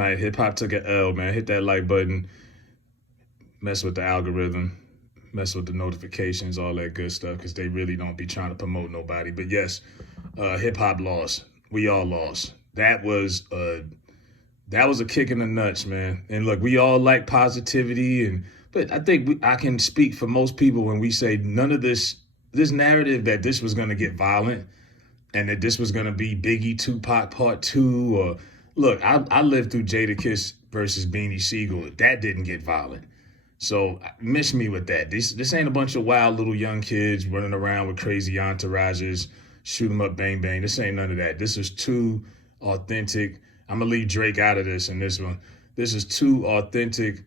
All right, hip hop took an L, man. Hit that like button, mess with the algorithm, mess with the notifications, all that good stuff, because they really don't be trying to promote nobody. But yes, hip hop lost. We all lost. That was a kick in the nuts, man. And look, we all like positivity, but I think I can speak for most people when we say none of this narrative that this was going to get violent and that this was going to be Biggie Tupac Part 2 or look, I lived through Jadakiss versus Beanie Siegel. That didn't get violent. So miss me with that. This ain't a bunch of wild little young kids running around with crazy entourages, shoot 'em up, bang bang. This ain't none of that. This is too authentic. I'm gonna leave Drake out of this in this one. This is two authentic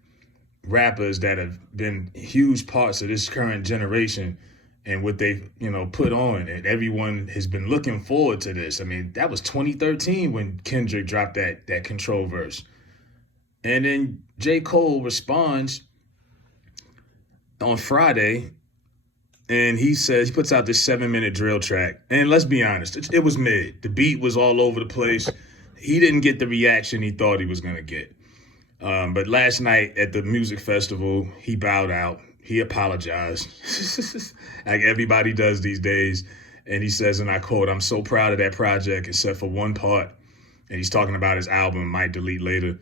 rappers that have been huge parts of this current generation and what they've put on, and everyone has been looking forward to this. I mean, that was 2013 when Kendrick dropped that control verse, and then J.Cole responds on Friday, and he says he puts out this 7-minute drill track, and let's be honest, it was mid. The beat was all over the place. He didn't get the reaction he thought he was gonna get. But last night at the music festival, he bowed out. He apologized, like everybody does these days. And he says, and I quote, "I'm so proud of that project, except for one part." And he's talking about his album, Might Delete Later.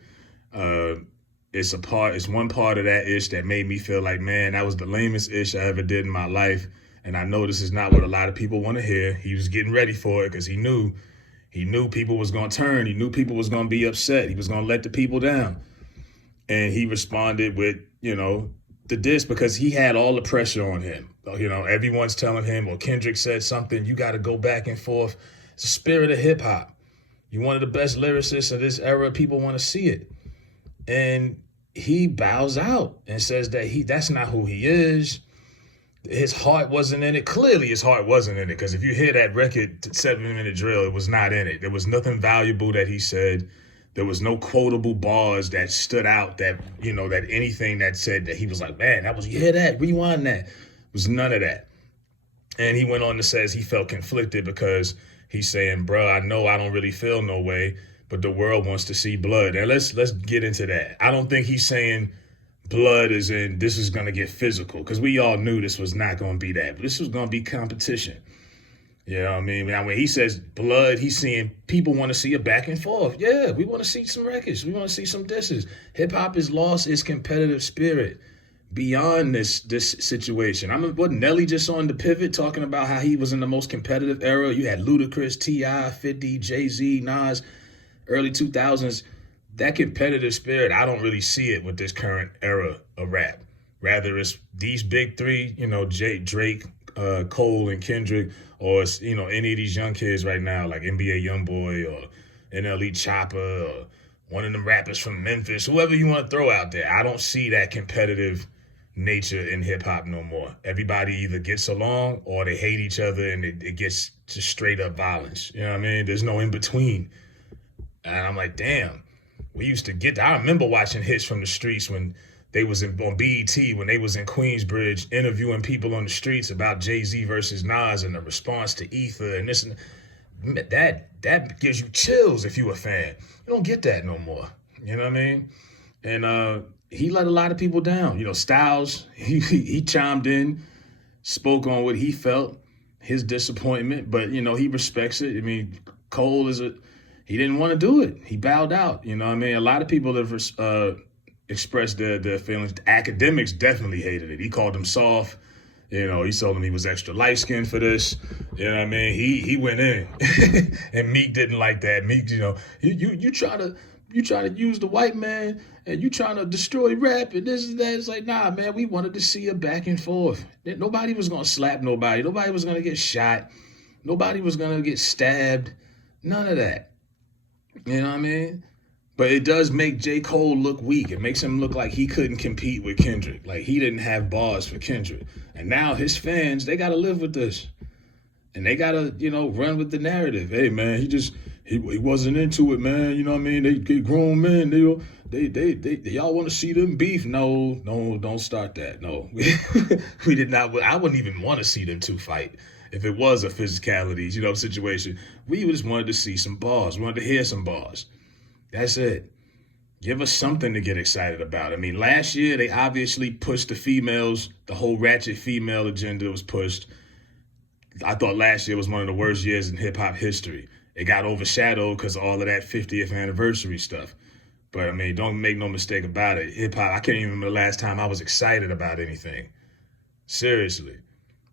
It's one part of that ish that made me feel like, man, that was the lamest ish I ever did in my life. And I know this is not what a lot of people want to hear. He was getting ready for it because he knew people was going to turn. He knew people was going to be upset. He was going to let the people down. And he responded with, the diss because he had all the pressure on him. Everyone's telling him, well, Kendrick said something. You got to go back and forth. It's the spirit of hip hop. You're one of the best lyricists of this era. People want to see it. And he bows out and says that that's not who he is. His heart wasn't in it. Clearly his heart wasn't in it, because if you hear that record, 7-minute drill, it was not in it. There was nothing valuable that he said. There was no quotable bars that stood out that anything that said that he was like, man, you hear that? Rewind that. It was none of that. And he went on to says he felt conflicted because he's saying, bro, I know I don't really feel no way, but the world wants to see blood. And let's get into that. I don't think he's saying blood is in this is going to get physical, because we all knew this was not going to be that. But this was going to be competition. You know what I mean? Now, when he says blood, he's saying people want to see a back and forth. Yeah, we want to see some records. We want to see some disses. Hip hop has lost its competitive spirit beyond this situation. Wasn't Nelly just on The Pivot talking about how he was in the most competitive era? You had Ludacris, T.I., 50, Jay-Z, Nas, early 2000s. That competitive spirit, I don't really see it with this current era of rap. Rather, it's these big three, Drake, Cole, and Kendrick, or it's, any of these young kids right now, like NBA Youngboy or NLE Chopper or one of them rappers from Memphis, whoever you want to throw out there. I don't see that competitive nature in hip hop no more. Everybody either gets along or they hate each other, and it gets to straight up violence. You know what I mean? There's no in between. And I'm like, damn, we used to get I remember watching hits from the streets when they was on BET, when they was in Queensbridge interviewing people on the streets about Jay-Z versus Nas and the response to Ether and this and that gives you chills if you a fan. You don't get that no more. You know what I mean? And he let a lot of people down. Styles, he chimed in, spoke on what he felt, his disappointment, but he respects it. I mean, Cole he didn't want to do it. He bowed out. You know what I mean? A lot of people have expressed their feelings. The academics definitely hated it. He called him soft. He told him he was extra light skinned for this. You know what I mean? He went in, and Meek didn't like that. Meek, you try to use the white man and you trying to destroy rap and this and that. It's like, nah, man. We wanted to see a back and forth. Nobody was gonna slap nobody. Nobody was gonna get shot. Nobody was gonna get stabbed. None of that. You know what I mean? But it does make J. Cole look weak. It makes him look like he couldn't compete with Kendrick. Like he didn't have bars for Kendrick. And now his fans, they got to live with this. And they got to, run with the narrative. Hey, man, he wasn't into it, man. You know what I mean? They grown men. They y'all want to see them beef. No, don't start that. No, we did not. I wouldn't even want to see them two fight. If it was a physicality, situation, we just wanted to see some bars. We wanted to hear some bars. That's it. Give us something to get excited about. I mean, last year they obviously pushed the females. The whole ratchet female agenda was pushed. I thought last year was one of the worst years in hip hop history. It got overshadowed because of all of that 50th anniversary stuff. But I mean, don't make no mistake about it. Hip hop, I can't even remember the last time I was excited about anything. Seriously.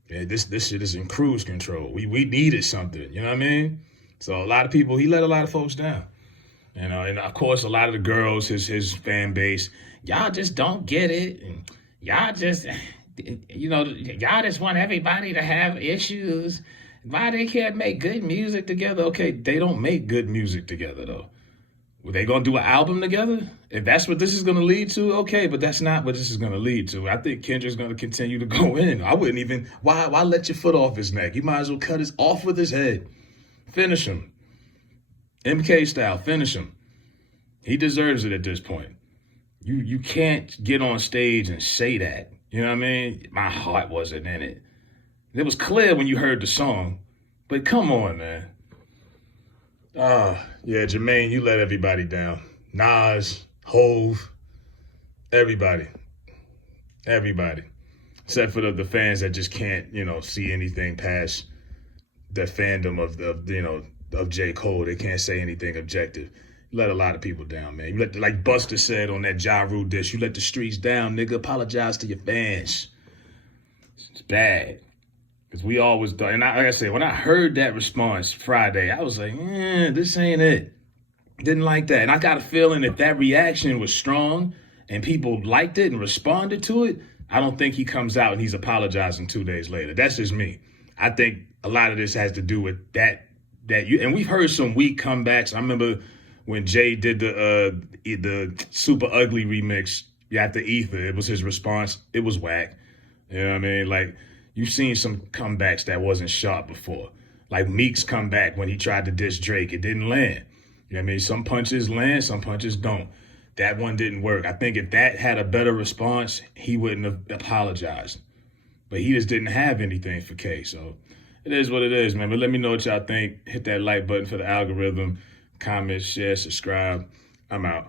Yeah, this shit is in cruise control. We needed something, you know what I mean? So a lot of people, he let a lot of folks down. And of course, a lot of the girls, his fan base, y'all just don't get it. And y'all just, y'all just want everybody to have issues. Why they can't make good music together? Okay, they don't make good music together, though. Were they going to do an album together? If that's what this is going to lead to, okay, but that's not what this is going to lead to. I think Kendrick's going to continue to go in. I wouldn't even, why let your foot off his neck? You might as well cut his off with his head. Finish him. MK style, finish him. He deserves it at this point. You can't get on stage and say that. You know what I mean? My heart wasn't in it. It was clear when you heard the song, but come on, man. Yeah, Jermaine, you let everybody down. Nas, Hove, everybody. Everybody. Except for the fans that just can't, see anything past the fandom of J.Cole. They can't say anything objective. You let a lot of people down, man. You let, like Buster said on that Ja Rule diss, you let the streets down, nigga. Apologize to your fans. It's bad. Because we always do. And like I said, when I heard that response Friday, I was like, this ain't it. Didn't like that. And I got a feeling if that reaction was strong and people liked it and responded to it, I don't think he comes out and he's apologizing 2 days later. That's just me. I think a lot of this has to do with and we've heard some weak comebacks. I remember when Jay did the Super Ugly remix after Ether, it was his response. It was whack. You know what I mean? Like, you've seen some comebacks that wasn't sharp before. Like Meek's comeback when he tried to diss Drake. It didn't land. You know what I mean? Some punches land, some punches don't. That one didn't work. I think if that had a better response, he wouldn't have apologized. But he just didn't have anything for K. So it is what it is, man. But let me know what y'all think. Hit that like button for the algorithm. Comment, share, subscribe. I'm out.